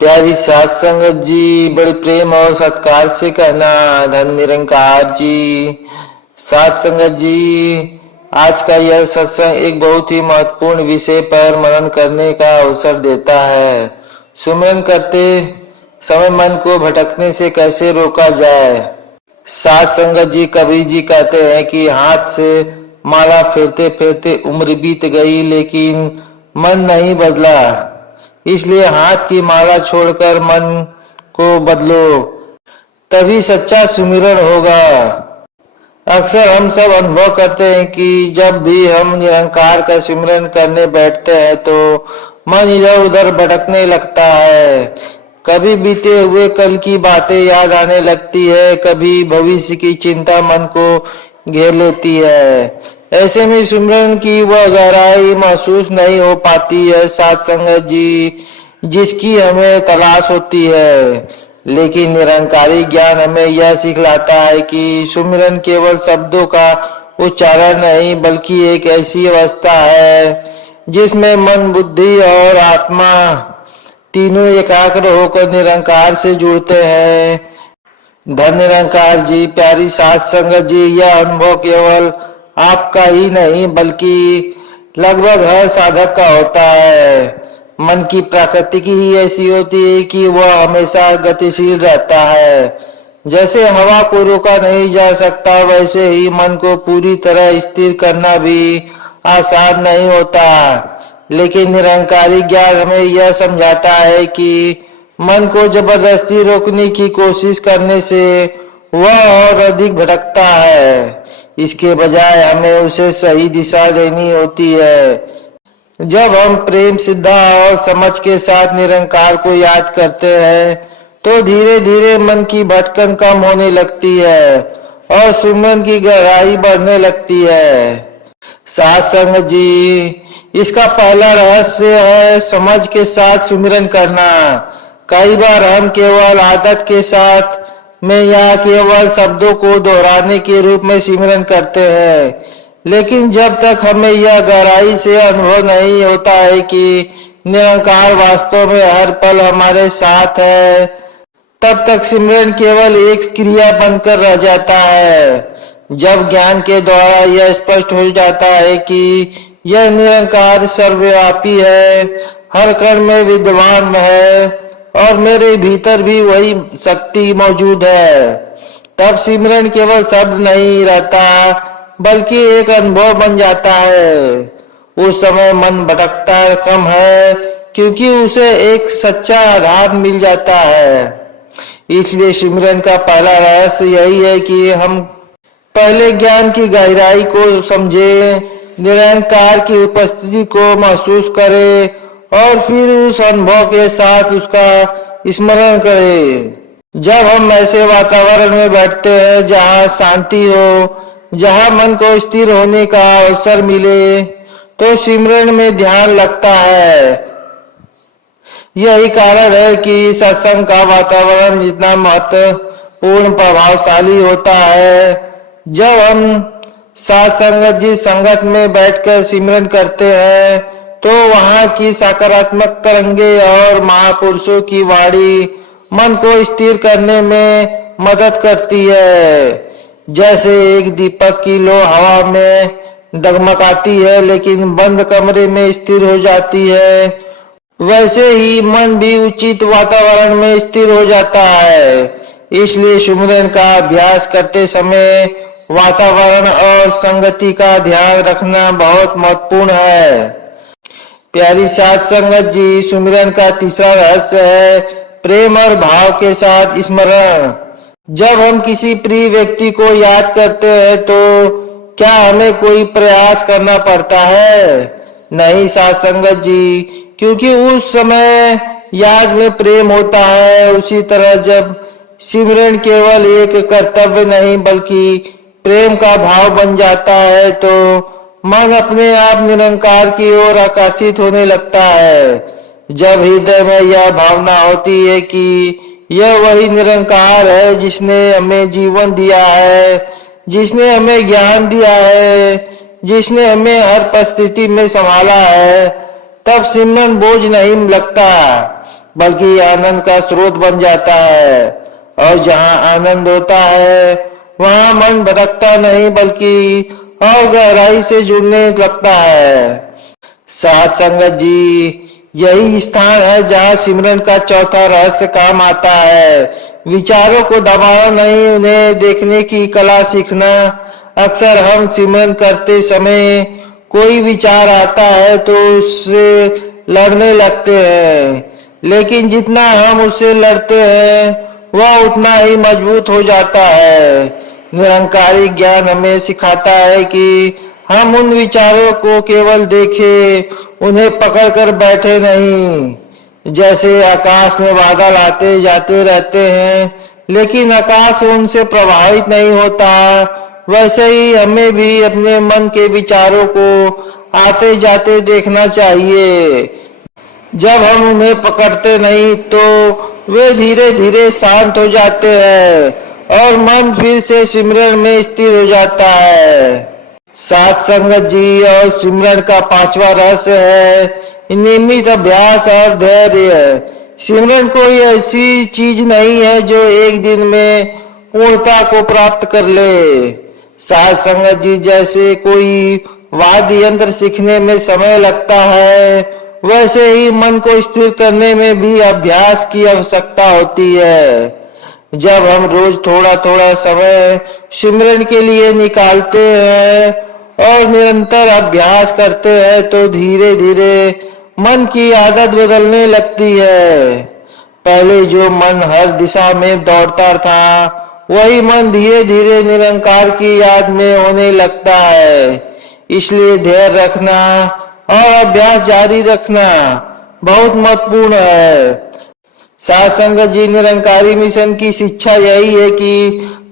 प्यारी सात संगत जी, बड़े प्रेम और सत्कार से कहना धन निरंकार जी। सात संगत जी, आज का यह सत्संग एक बहुत ही महत्वपूर्ण विषय पर मनन करने का अवसर देता है। सुमरन करते समय मन को भटकने से कैसे रोका जाए। सात संगत जी, कबीर जी कहते हैं कि हाथ से माला फेरते फेरते उम्र बीत गई लेकिन मन नहीं बदला। इसलिए हाथ की माला छोड़कर मन को बदलो, तभी सच्चा सुमिरन होगा। अक्सर हम सब अनुभव करते हैं कि जब भी हम निरंकार का सुमिरन करने बैठते हैं तो मन इधर उधर भटकने लगता है। कभी बीते हुए कल की बातें याद आने लगती है, कभी भविष्य की चिंता मन को घेर लेती है। ऐसे में सुमिरन की वह गहराई महसूस नहीं हो पाती है सात संगत जी, जिसकी हमें तलाश होती है। लेकिन निरंकारी ज्ञान हमें यह सिखलाता है कि सुमिरन केवल शब्दों का उच्चारण नहीं बल्कि एक ऐसी अवस्था है जिसमें मन, बुद्धि और आत्मा तीनों एकाग्र होकर निरंकार से जुड़ते हैं। धन निरंकार जी, प्यारी सात संगत जी, यह अनुभव केवल आपका ही नहीं बल्कि लगभग हर साधक का होता है। मन की प्रकृति ही ऐसी होती है कि वह हमेशा गतिशील रहता है। जैसे हवा को रोका नहीं जा सकता, वैसे ही मन को पूरी तरह स्थिर करना भी आसान नहीं होता। लेकिन निरंकारी ज्ञान हमें यह समझाता है कि मन को जबरदस्ती रोकने की कोशिश करने से वह और अधिक भटकता है। इसके बजाय हमें उसे सही दिशा देनी होती है। जब हम प्रेम, श्रद्धा और समझ के साथ निरंकार को याद करते हैं तो धीरे धीरे मन की भटकन कम होने लगती है और सुमन की गहराई बढ़ने लगती है। सात संगत जी, इसका पहला रहस्य है समझ के साथ सुमिरन करना। कई बार हम केवल आदत के साथ में या केवल शब्दों को दोहराने के रूप में सिमरन करते हैं, लेकिन जब तक हमें यह गहराई से अनुभव नहीं होता है कि निरंकार वास्तव में हर पल हमारे साथ है, तब तक सिमरन केवल एक क्रिया बनकर रह जाता है। जब ज्ञान के द्वारा यह स्पष्ट हो जाता है कि यह निरंकार सर्वव्यापी है, हर कण में विद्यमान है और मेरे भीतर भी वही शक्ति मौजूद है, तब सिमरन केवल शब्द नहीं रहता बल्कि एक अनुभव बन जाता है। उस समय मन भटकता कम है क्योंकि उसे एक सच्चा आधार मिल जाता है। इसलिए सिमरन का पहला रहस्य यही है कि हम पहले ज्ञान की गहराई को समझें, निरंकार की उपस्थिति को महसूस करें और फिर उस अनुभव के साथ उसका स्मरण करें। जब हम ऐसे वातावरण में बैठते हैं जहाँ शांति हो, जहाँ मन को स्थिर होने का अवसर मिले, तो सिमरन में ध्यान लगता है। यही कारण है कि सत्संग का वातावरण जितना महत्वपूर्ण प्रभावशाली होता है। जब हम साथ संगत जी संगत में बैठकर सिमरन करते हैं तो वहाँ की सकारात्मक तरंगे और महापुरुषों की वाणी मन को स्थिर करने में मदद करती है। जैसे एक दीपक की लो हवा में डगमगाती है लेकिन बंद कमरे में स्थिर हो जाती है, वैसे ही मन भी उचित वातावरण में स्थिर हो जाता है। इसलिए सुमिरन का अभ्यास करते समय वातावरण और संगति का ध्यान रखना बहुत महत्वपूर्ण है। प्यारी सात संगत जी, सुमिरन का तीसरा रहस्य है प्रेम और भाव के साथ स्मरण। जब हम किसी प्रिय व्यक्ति को याद करते हैं तो क्या हमें कोई प्रयास करना पड़ता है? नहीं सात संगत जी, क्योंकि उस समय याद में प्रेम होता है। उसी तरह जब सिमरन केवल एक कर्तव्य नहीं बल्कि प्रेम का भाव बन जाता है तो मन अपने आप निरंकार की ओर आकर्षित होने लगता है। जब हृदय में यह भावना होती है कि यह वही निरंकार है जिसने हमें जीवन दिया है, जिसने हमें ज्ञान दिया है, जिसने हमें हर परिस्थिति में संभाला है, तब सिमरन बोझ नहीं लगता बल्कि आनंद का स्रोत बन जाता है। और जहाँ आनंद होता है वहाँ मन भटकता नहीं बल्कि और गहराई से जुड़ने लगता है। साध संगत जी, यही स्थान है जहाँ सिमरन का चौथा रहस्य काम आता है। विचारों को दबाना नहीं, उन्हें देखने की कला सीखना। अक्सर हम सिमरन करते समय कोई विचार आता है तो उससे लड़ने लगते हैं, लेकिन जितना हम उससे लड़ते हैं वह उतना ही मजबूत हो जाता है। निरंकारी ज्ञान हमें सिखाता है कि हम उन विचारों को केवल देखें, उन्हें पकड़ कर बैठे नहीं। जैसे आकाश में बादल आते जाते रहते हैं लेकिन आकाश उनसे प्रभावित नहीं होता, वैसे ही हमें भी अपने मन के विचारों को आते जाते देखना चाहिए। जब हम उन्हें पकड़ते नहीं तो वे धीरे धीरे शांत हो जाते हैं और मन फिर से सिमरन में स्थिर हो जाता है। साध संगत जी, और सिमरन का पांचवा रहस्य है नियमित अभ्यास और धैर्य। सिमरन कोई ऐसी चीज नहीं है जो एक दिन में पूर्णता को प्राप्त कर ले। साध संगत जी, जैसे कोई वाद्य यंत्र सीखने में समय लगता है, वैसे ही मन को स्थिर करने में भी अभ्यास की आवश्यकता होती है। जब हम रोज थोड़ा थोड़ा समय सिमरन के लिए निकालते हैं और निरंतर अभ्यास करते हैं तो धीरे धीरे मन की आदत बदलने लगती है। पहले जो मन हर दिशा में दौड़ता था, वही मन धीरे धीरे निरंकार की याद में होने लगता है। इसलिए धैर्य रखना और अभ्यास जारी रखना बहुत महत्वपूर्ण है। साध संगत जी, निरंकारी मिशन की शिक्षा यही है कि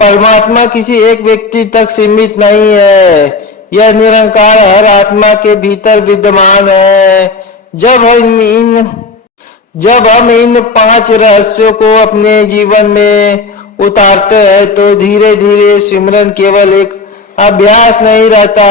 परमात्मा किसी एक व्यक्ति तक सीमित नहीं है, यह निरंकार हर आत्मा के भीतर विद्यमान है। जब हम इन पांच रहस्यों को अपने जीवन में उतारते हैं तो धीरे धीरे सिमरन केवल एक अभ्यास नहीं रहता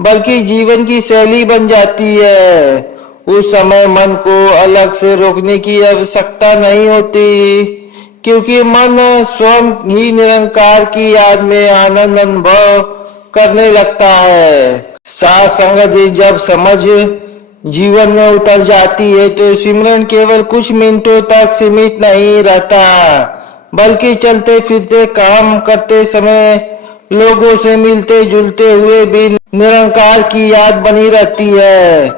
बल्कि जीवन की शैली बन जाती है। उस समय मन को अलग से रोकने की आवश्यकता नहीं होती, क्योंकि मन स्वयं ही निरंकार की याद में आनंद अनुभव करने लगता है। साध संगत जी, जब समझ जीवन में उतर जाती है तो सिमरन केवल कुछ मिनटों तक सीमित नहीं रहता बल्कि चलते फिरते काम करते समय लोगों से मिलते जुलते हुए भी निरंकार की याद बनी रहती है।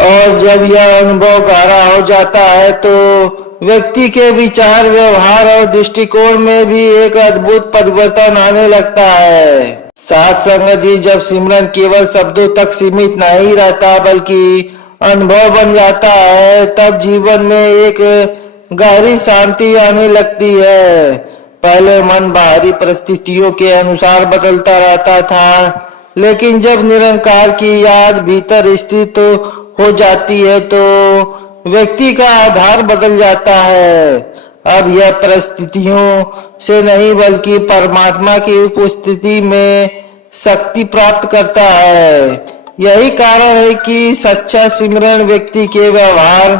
और जब यह अनुभव गहरा हो जाता है तो व्यक्ति के विचार, व्यवहार और दृष्टिकोण में भी एक अद्भुत परिवर्तन आने लगता है। साध संगत जी, जब सिमरन केवल शब्दों तक सीमित नहीं रहता बल्कि अनुभव बन जाता है, तब जीवन में एक गहरी शांति आने लगती है। पहले मन बाहरी परिस्थितियों के अनुसार बदलता रहता था, लेकिन जब निरंकार की याद भीतर स्थित हो जाती है तो व्यक्ति का आधार बदल जाता है। अब यह परिस्थितियों से नहीं बल्कि परमात्मा की उपस्थिति में शक्ति प्राप्त करता है। यही कारण है कि सच्चा सिमरन व्यक्ति के व्यवहार,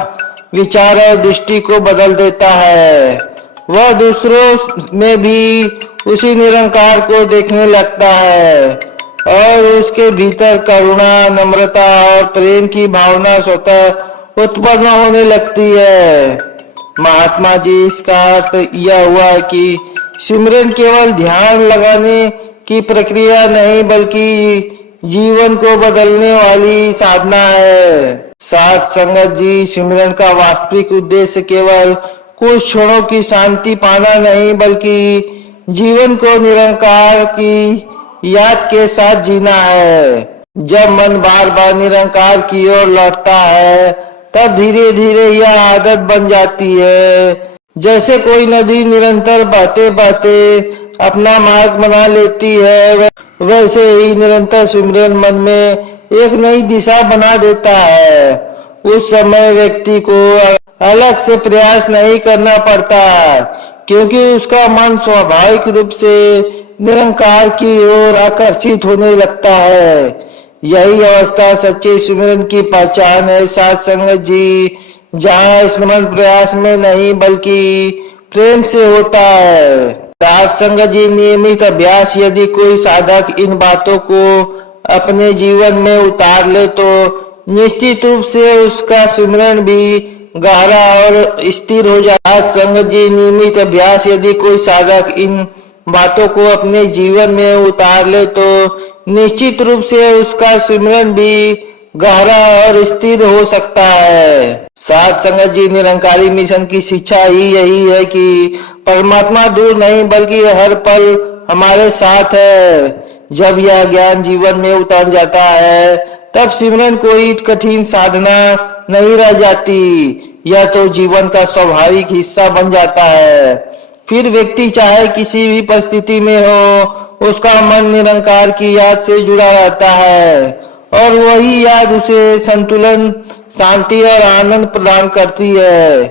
विचार और दृष्टि को बदल देता है। वह दूसरों में भी उसी निरंकार को देखने लगता है और उसके भीतर करुणा, नम्रता और प्रेम की भावना स्वतः उत्पन्न होने लगती है। महात्मा जी, इसका अर्थ यह हुआ है कि सिमरन केवल ध्यान लगाने की प्रक्रिया नहीं बल्कि जीवन को बदलने वाली साधना है। साध संगत जी, सिमरन का वास्तविक उद्देश्य केवल कुछ क्षणों की शांति पाना नहीं बल्कि जीवन को निरंकार की याद के साथ जीना है। जब मन बार बार निरंकार की ओर लौटता है तब धीरे धीरे यह आदत बन जाती है। जैसे कोई नदी निरंतर बहते बहते अपना मार्ग बना लेती है, वैसे ही निरंतर सिमरन मन में एक नई दिशा बना देता है। उस समय व्यक्ति को अलग से प्रयास नहीं करना पड़ता क्योंकि उसका मन स्वाभाविक रूप से निरंकार की ओर आकर्षित होने लगता है। यही अवस्था सच्चे सिमरन की पहचान है। साध संगत जी, जहाँ स्मरण प्रयास में नहीं बल्कि प्रेम से होता है। साध संगत जी, नियमित अभ्यास यदि कोई साधक इन बातों को अपने जीवन में उतार ले तो निश्चित रूप से उसका सिमरन भी गहरा और स्थिर हो जाता है। संगत जी, नियमित अभ्यास यदि कोई साधक इन बातों को अपने जीवन में उतार ले तो निश्चित रूप से उसका सिमरन भी गहरा और स्थिर हो सकता है। साध संगत जी, निरंकारी मिशन की शिक्षा ही यही है कि परमात्मा दूर नहीं बल्कि हर पल हमारे साथ है। जब यह ज्ञान जीवन में उतर जाता है तब सिमरन कोई कठिन साधना नहीं रह जाती, यह तो जीवन का स्वाभाविक हिस्सा बन जाता है। फिर व्यक्ति चाहे किसी भी परिस्थिति में हो, उसका मन निरंकार की याद से जुड़ा रहता है और वही याद उसे संतुलन, शांति और आनंद प्रदान करती है।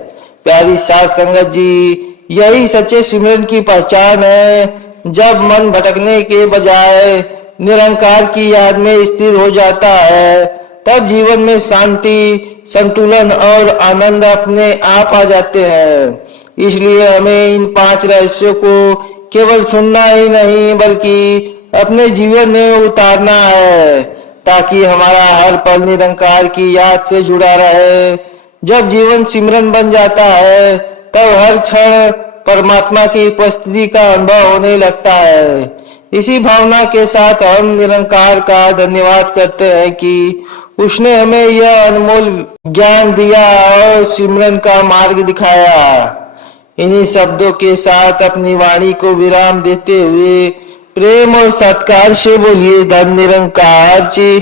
प्यारी साध संगत जी, यही सच्चे सिमरन की पहचान है। जब मन भटकने के बजाय निरंकार की याद में स्थिर हो जाता है तब जीवन में शांति, संतुलन और आनंद अपने आप आ जाते हैं। इसलिए हमें इन 5 रहस्यों को केवल सुनना ही नहीं बल्कि अपने जीवन में उतारना है ताकि हमारा हर पल निरंकार की याद से जुड़ा रहे। जब जीवन सिमरन बन जाता है तब हर क्षण परमात्मा की उपस्थिति का अनुभव होने लगता है। इसी भावना के साथ हम निरंकार का धन्यवाद करते हैं कि उसने हमें यह अनमोल ज्ञान दिया और सिमरन का मार्ग दिखाया। इन्हीं शब्दों के साथ अपनी वाणी को विराम देते हुए प्रेम और सत्कार से बोलिए, धन निरंकार जी।